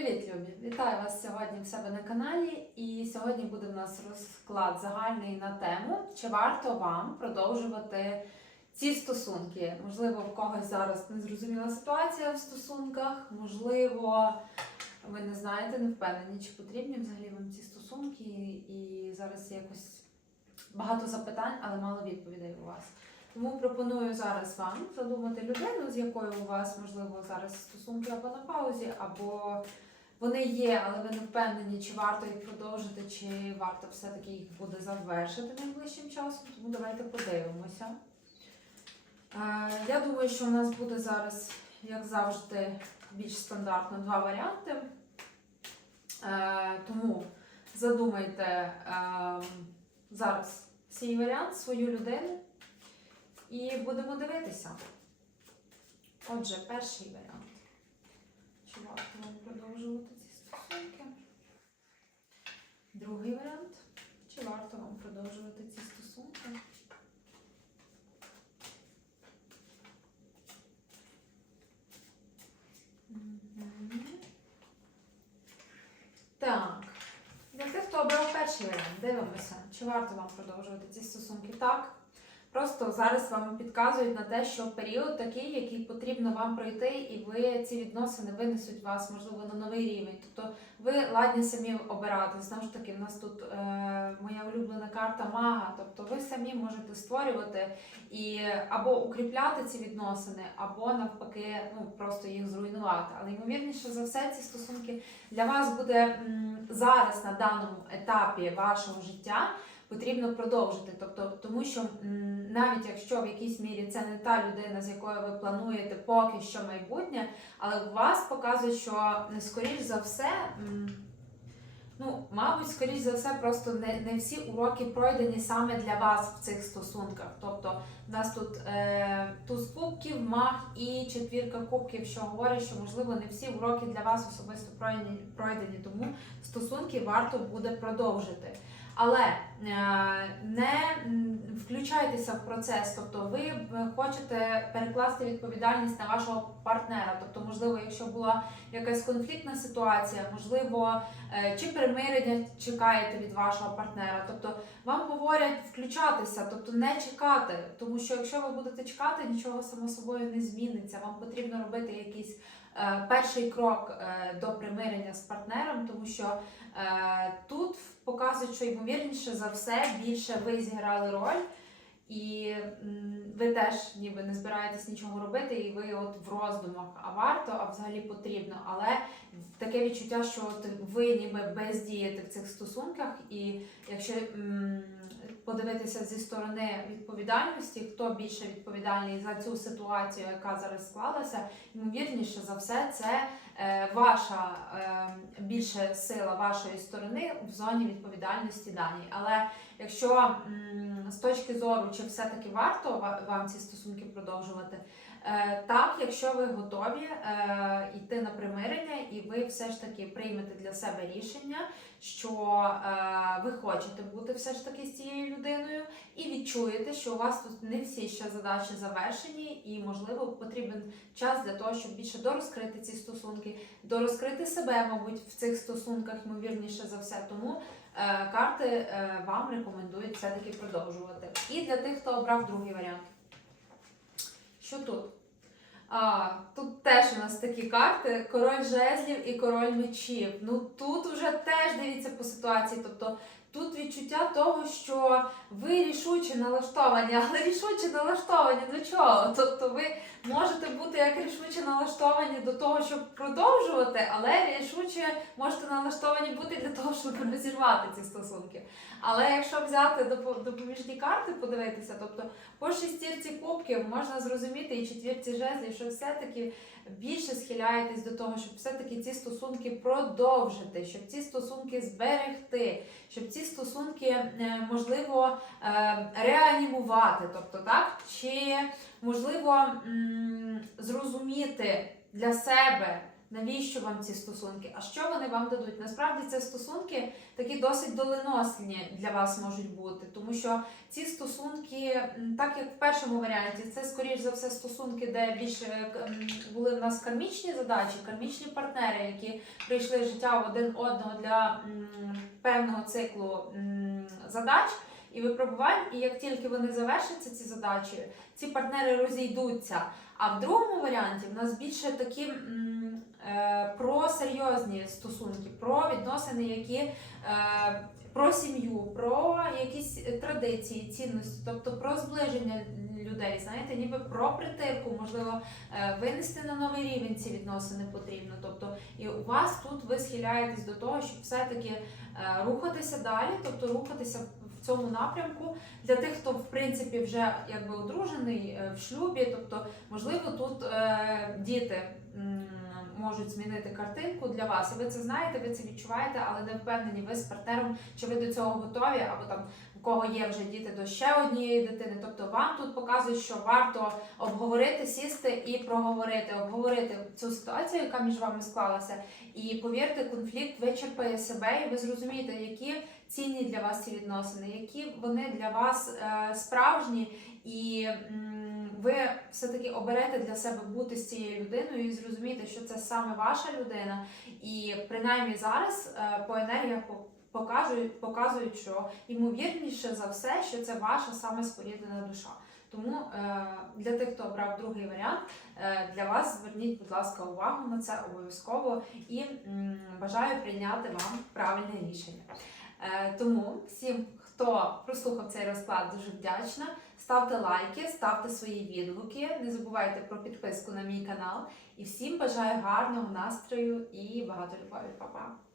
Привіт, любі! Вітаю вас сьогодні в себе на каналі. І сьогодні буде в нас розклад загальний на тему, чи варто вам продовжувати ці стосунки. Можливо, в когось зараз незрозуміла ситуація в стосунках, можливо, ви не знаєте, не впевнені, чи потрібні взагалі вам ці стосунки, і зараз якось багато запитань, але мало відповідей у вас. Тому пропоную зараз вам задумати людину, з якою у вас можливо зараз стосунки або на паузі, або вони є, але ви не впевнені, чи варто їх продовжити, чи варто все-таки їх буде завершити найближчим часом. Тому давайте подивимося. Е, Я думаю, що у нас буде зараз, як завжди, більш стандартно два варіанти. Е, Тому задумайте е, зараз свій варіант, свою людину. І будемо дивитися. Отже, перший варіант. Чи варто вам продовжувати ці стосунки? Другий варіант. Чи варто вам продовжувати ці стосунки? Так. Для тих, хто обрав перший варіант, дивимося, чи варто вам продовжувати ці стосунки. Так. Просто зараз вам підказують на те, що період такий, який потрібно вам пройти, і ви ці відносини винесуть вас, можливо, на новий рівень. Тобто ви ладні самі обирати. Знову ж таки, в нас тут е, моя улюблена карта мага. Тобто ви самі можете створювати і або укріпляти ці відносини, або навпаки, ну просто їх зруйнувати. Але ймовірніше за все, ці стосунки для вас буде м, зараз на даному етапі вашого життя потрібно продовжити. Тобто, тому що навіть якщо в якійсь мірі це не та людина, з якою ви плануєте поки що майбутнє, але у вас показує, що скоріш за все. Ну, мабуть, скоріш за все, просто не, не всі уроки пройдені саме для вас в цих стосунках. Тобто, у нас тут е, туз кубків, мах і четвірка кубків, що говорить, що можливо не всі уроки для вас особисто пройдені, пройдені тому стосунки варто буде продовжити. Але е, не включайтеся в процес, тобто ви хочете перекласти відповідальність на вашого партнера. Тобто, можливо, якщо була якась конфліктна ситуація, можливо, е, чи примирення чекаєте від вашого партнера. Тобто вам говорять включатися, тобто не чекати, тому що якщо ви будете чекати, нічого само собою не зміниться. Вам потрібно робити якийсь е, перший крок до примирення з партнером, тому що тут показують, що ймовірніше за все більше ви зіграли роль. І ви теж ніби не збираєтесь нічого робити, і ви от в роздумах, а варто, а взагалі потрібно. Але таке відчуття, що ви ніби бездієте в цих стосунках, і якщо подивитися зі сторони відповідальності, хто більше відповідальний за цю ситуацію, яка зараз склалася, ймовірніше за все, це е, ваша е, більше сила вашої сторони в зоні відповідальності даній. Але якщо з точки зору, чи все-таки варто вам ці стосунки продовжувати, е, так, якщо ви готові е, йти на примирення, і ви все ж таки приймете для себе рішення, що е, ви хочете бути все ж таки з цією людиною, і відчуєте, що у вас тут не всі ще задачі завершені, і можливо потрібен час для того, щоб більше дорозкрити ці стосунки, дорозкрити себе, мабуть, в цих стосунках, ймовірніше за все. Тому карти е, вам рекомендують все-таки продовжувати. І для тих, хто обрав другий варіант. Що тут? А, тут теж у нас такі карти: король жезлів і король мечів. Ну тут вже теж дивіться по ситуації. Тобто тут відчуття того, що ви рішуче налаштовані, але рішуче налаштовані до чого? Тобто ви можете бути як рішуче налаштовані до того, щоб продовжувати, але рішуче можете налаштовані бути для того, щоб розірвати ці стосунки. Але якщо взяти допоміжні карти, подивитися, тобто по шестірці кубків можна зрозуміти і четвірці жезлів, що все-таки більше схиляєтесь до того, щоб все-таки ці стосунки продовжити, щоб ці стосунки зберегти, щоб ці стосунки е, можливо е, реанімувати, тобто так, чи можливо зрозуміти для себе Навіщо вам ці стосунки? А що вони вам дадуть? Насправді це стосунки такі досить доленосні для вас можуть бути, тому що ці стосунки, так як в першому варіанті, це скоріш за все стосунки, де більше е, були в нас кармічні задачі, кармічні партнери, які прийшли в життя один одного для певного циклу задач. І випробувань, і як тільки вони завершаться, ці задачі, ці партнери розійдуться. А в другому варіанті в нас більше такі про серйозні стосунки, про відносини, які е, про сім'ю, про якісь традиції, цінності, тобто про зближення людей, знаєте, ніби про притирку, можливо, е, винести на новий рівень ці відносини потрібно. Тобто, і у вас тут ви схиляєтесь до того, щоб все-таки е, рухатися далі, тобто рухатися в цьому напрямку для тих, хто в принципі вже якби одружений е, в шлюбі, тобто, можливо, тут е, діти. Можуть змінити картинку для вас, і ви це знаєте, ви це відчуваєте, але не впевнені ви з партнером, чи ви до цього готові, або там у кого є вже діти до ще однієї дитини. Тобто вам тут показують, що варто обговорити, сісти і проговорити, обговорити цю ситуацію, яка між вами склалася. І повірте, конфлікт вичерпає себе, і ви зрозумієте, які цінні для вас ці відносини, які вони для вас е, справжні, і ви все-таки оберете для себе бути з цією людиною і зрозумієте, що це саме ваша людина. І принаймні зараз е, по енергіях показують, показують, що ймовірніше за все, що це ваша саме споріднена душа. Тому е, для тих, хто обрав другий варіант, е, для вас зверніть, будь ласка, увагу на це обов'язково і бажаю прийняти вам правильне рішення. Тому всім, хто прослухав цей розклад, дуже вдячна. Ставте лайки, ставте свої відгуки. Не забувайте про підписку на мій канал. І всім бажаю гарного настрою і багато любові. Па-па!